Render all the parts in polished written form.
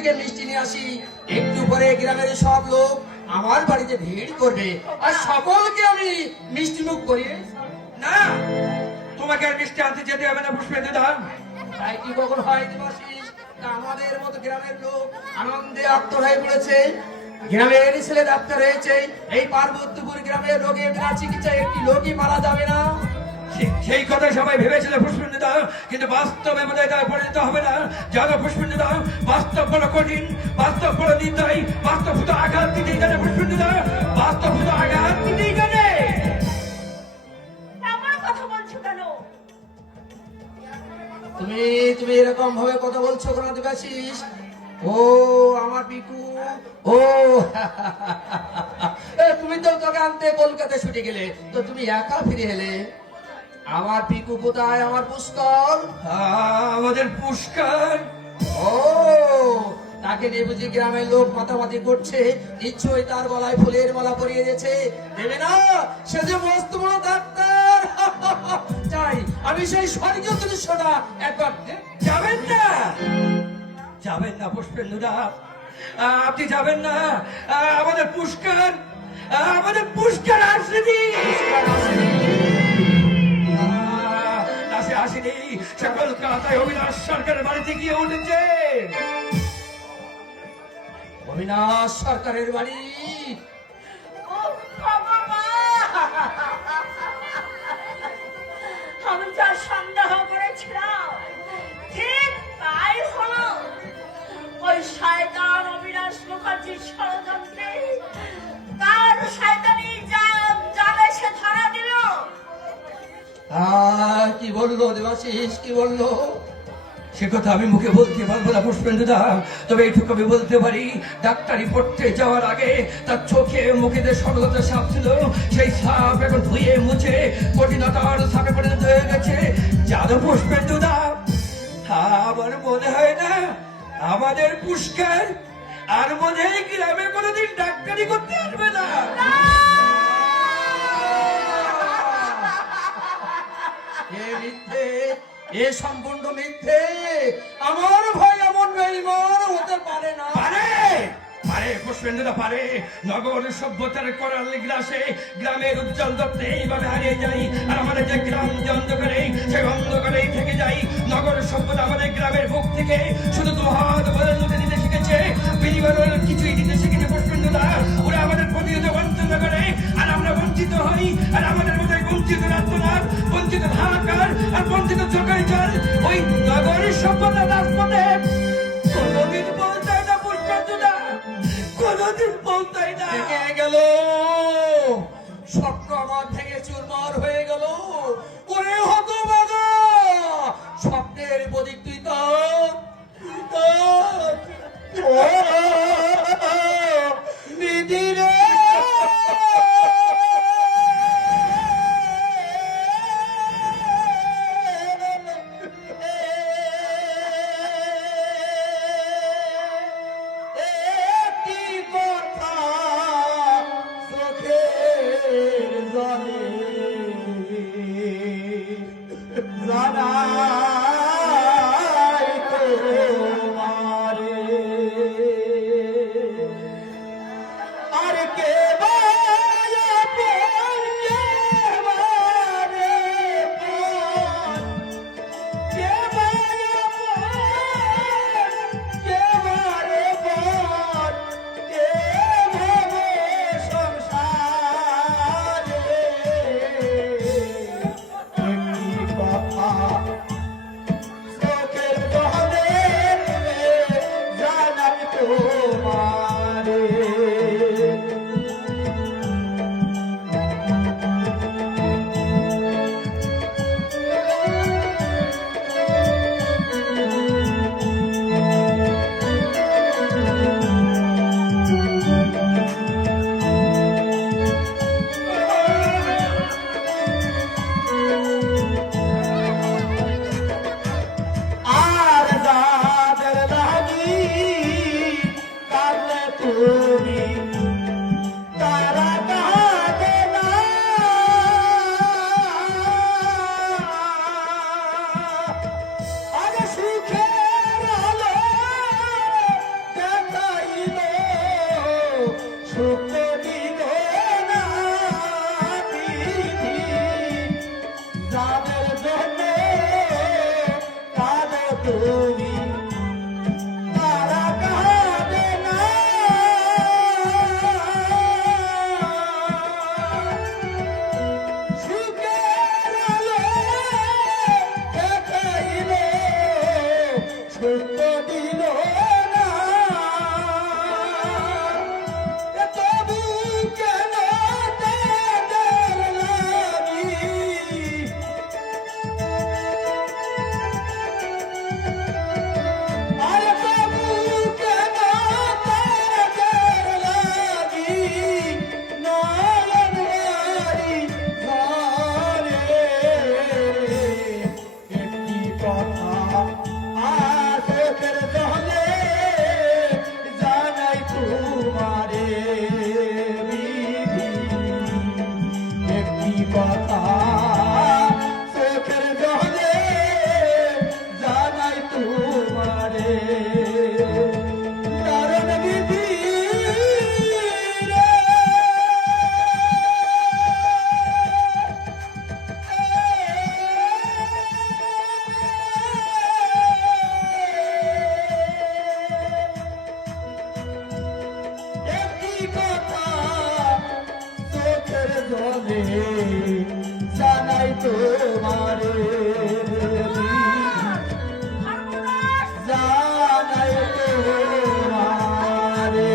থেকে মিষ্টি নিয়ে আসি, একটু পরে গ্রামের সব লোক আমার বাড়িতে ভিড় করবে আর সকলকে আমি মিষ্টি মুখ করিয়ে। না, তোমাকে আর মিষ্টি আনতে যেতে হবে না পুষ্পেন্দু দা। তাই কি কখন হয় দেবাশিস? আমাদের মতো গ্রামের লোক আনন্দে আত্ম হয়ে পড়েছে। গ্রামের ছেলে ডাক্তার হয়েছে, এই পার্বত্যপুর গ্রামের রোগে বিনা চিকিৎসায় একটি লোকই মারা যাবে না। সেই কথা সবাই ভেবেছিল পুষ্পেন্দু দা, কিন্তু বাস্তবে বোধহয় তাই পরিণত হবে না। জানো পুষ্পেন্দু দা, বাস্তব বড় কঠিন, বাস্তব বড় নির্দয়, বাস্তব শুধু আঘাত দিতেই জানে পুষ্পেন্দু দা, বাস্তব শুধু আঘাত দিতেই জানে। আমার কথা বলছো কেন? তুমি এরকম ভাবে কথা বলছো কেন দেবাশিস? ও আমার পিকু, ও তুমি তো তোকে আনতে কলকাতায় ছুটে গেলে, তো তুমি একা ফিরে এলে। আমার পিকু কোথায়? আমার পুষ্কর, আমাদের পুষ্কর। ও তাকে নিয়ে বুঝি গ্রামের লোক মাতামাতি করছে, নিশ্চয়ই তার গলায় ফুলের মালা পরিয়ে দিয়েছে। দেবে না, সে যে মস্ত বড় ডাক্তার। চাই আমি সেই স্বর্গীয় দৃশ্যটা একবার যাবেন না, যাবেন না পুষ্পেন্দু দা, আপনি যাবেন না। আমাদের পুষ্কর, আমাদের পুষ্কর আসেনি, আসেনি। সকল কলকাতায় অবিনাশ সরকারের বাড়িতে গিয়ে উঠেছে। অবিনাশ সরকারের বাড়ি? ও বাবা, আমি যা সন্দেহ করেছিলাম ঠিক তাই হলো। ওই শয়তান অবিনাশ মুখার্জির ষড়যন্ত্রে তার শয়তানি জালে সে ধরা দিল। কি বললো দেবাশিস, কি বললো? সে কথা আমি মুখে বলতে পারবো না পুষ্পেন্দু দা, তবে এইটুকু আমি বলতে পারি, ডাক্তারি পড়তে যাওয়ার আগে তার চোখে মুখে যে সরলতা সাপ ছিল, সেই সাপ এখন ধুয়ে মুছে কঠিনতার সাপে পরিণত হয়ে গেছে। জানো পুষ্পেন্দু দা, আমার মনে হয় না আমাদের পুষ্কর আর মনে হয় গ্রামে কোনোদিন ডাক্তারি করতে আসবে না। মিথ্যে, এ সম্পূর্ণ মিথ্যে। আমার ভাই এমন বেঈমান হতে পারে না। পারে, পারে পুষ্পেন্দু দা পারে। নগর সভ্যতার করাল গ্রাসে গ্রামের উজ্জ্বল দত্তে এইভাবে হারিয়ে যাই, আর আমাদের যে গ্রাম যে অন্ধকারে, সেই অন্ধকারেই থেকে যাই। নগর সভ্যতা আমাদের গ্রামের বুক থেকে শুধু দুহাত বলে লুটে দিতে শিখেছে, বিনিময়ের কিছুই দিতে শিখেছে পুষ্পেন্দু দা। ওরা আমাদের প্রতিহত বঞ্চনা করে, আর আমরা বঞ্চিত হই, আর আমাদের মধ্যে বঞ্চিত রাষ্ট্রনাথ, বঞ্চিত হাহাকার, আর বঞ্চিত চোখের জল ওই নগরের সভ্যতা রাজপথে কোনদিন পৌঁছায় না পুষ্পেন্দু দা, কোনদিন পৌঁছায় না। ভেঙে গেল স্বপ্ন, আমার থেকে চুরমার হয়ে গেল। ওরে হতভাগা, স্বপ্নের প্রতীক তুই তার, বিধি রে। একটি কথা চোখের জলে জলে জানাই তোমারে জানাই তোমারে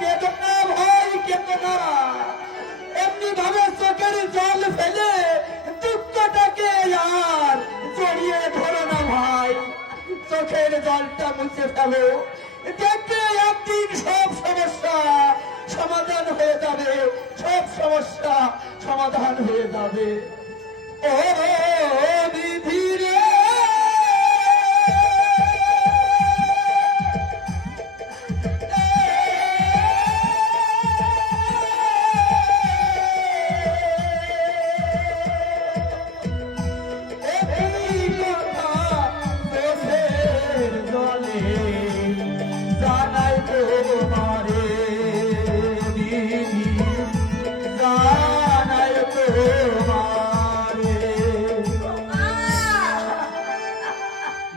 কেঁদো না ভাই কেঁদো না এমনি ভাবে চোখের জল ফেলে দুঃখটাকে আর জড়িয়ে ধরো না ভাই চোখের জলটা মুছে ফেলো দেখবে একদিন সব সমস্যা সমাধান হয়ে যাবে সব সমস্যা সমাধান হয়ে যাবে ও বিধি রে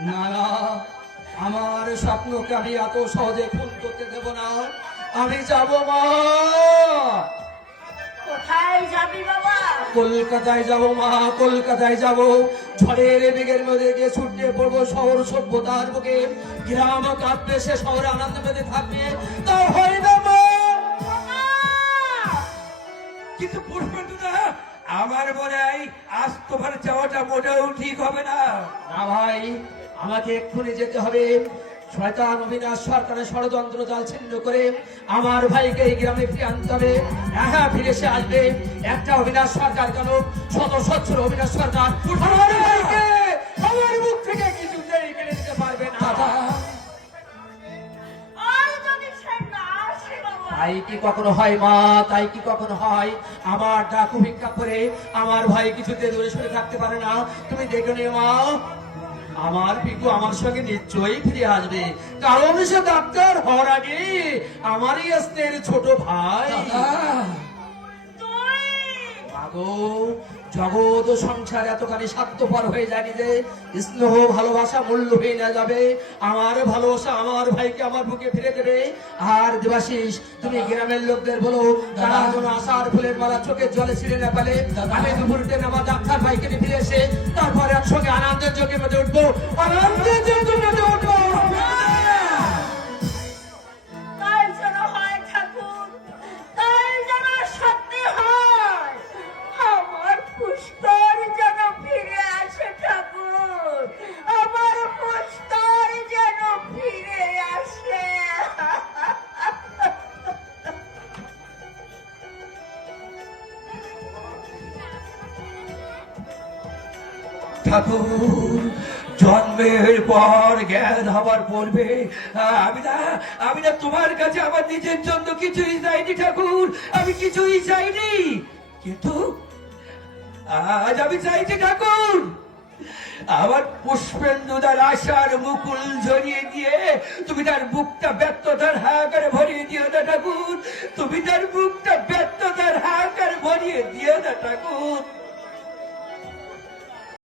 না না আমার স্বপ্নকে আমি এত সহজে খুন করতে দেব না আমি যাব মা কোথায় যাবি বাবা? কলকাতায় যাব মা কলকাতায় যাব ঝড়ের বেগের মধ্যে গিয়ে ছুটে পড়বো শহর সভ্যতার বুকে গ্রাম কাঁপবে সে শহরে আনন্দ পেতে থাকবে তা হয় না মা কিন্তু পুষ্পেন্দুদা আমার মনে হয় আজ তোমার যাওয়াটা মোটেও ঠিক হবে না। না ভাই আমাকে এক্ষুনি যেতে হবে শয়তান অবিনাশ সরকারের ষড়যন্ত্র জাল ছিন্ন করে আমার ভাইকে এই গ্রামে ফিরে আনতে হবে হ্যাঁ ফিরে এসে আসবে একটা অবিনাশ সরকার কেন শত সচ্ছর অবিনাশ সরকার আমার ভাইকে আমার মুখ থেকে কিছুতেই কেড়ে নিতে পারবে না আর যদি সে না আসে বাবা, তাই কি কখনো হয় মা তাই কি কখনো হয় আমার ডাকু ভিক্ষা করে আমার ভাই কিছুতে দূরে সরে থাকতে পারে না তুমি দেখে নিও মা আমার পিকু আমার সঙ্গে নিশ্চয়ই ফিরে আসবে কারণ সে ডাক্তার হওয়ার আগে আমারই স্ত্রীর ছোট ভাই তুই মাগো জগৎ ও সংসার এতখানি স্বার্থপর হয়ে যায়নি যে স্নেহ ভালোবাসা মূল্যহীন হয়ে যাবে আমার ভালোবাসা আমার ভাইকে আমার বুকে ফিরে দেবে আর দেবাশিস তুমি গ্রামের লোকদের বলো তারা যেন আশার ফুলের মালা চোখের জলে ছিঁড়ে না পেলে আমি দুপুরতে আমার ডাক্তার ভাইকে নিয়ে ফিরে এসে তারপর একসঙ্গে আনন্দের চোখে মেতে উঠবো আনন্দের চোখে মেতে উঠবো তাই যেন হয় ঠাকুর, তাই যেন সত্যি হয়। আমার পুষ্কর যেন ফিরে আসে ঠাকুর, আমার পুষ্কর যেন ফিরে আসে। ঠাকুর জন্মের পর জ্ঞান হবার পূর্বে আমি না তোমার কাছে আমার নিজের জন্য কিছুই চাইনি ঠাকুর আমি কিছুই চাইনি কিন্তু আজ আমি চাইছি ঠাকুর আমার পুষ্পেন্দুদার আশার মুকুল ঝরিয়ে দিয়ে তুমি তার বুকটা ব্যর্থতার হাহাকারে ভরিয়ে দিও না ঠাকুর তুমি তার বুকটা ব্যর্থতার হাহাকারে ভরিয়ে দিও না ঠাকুর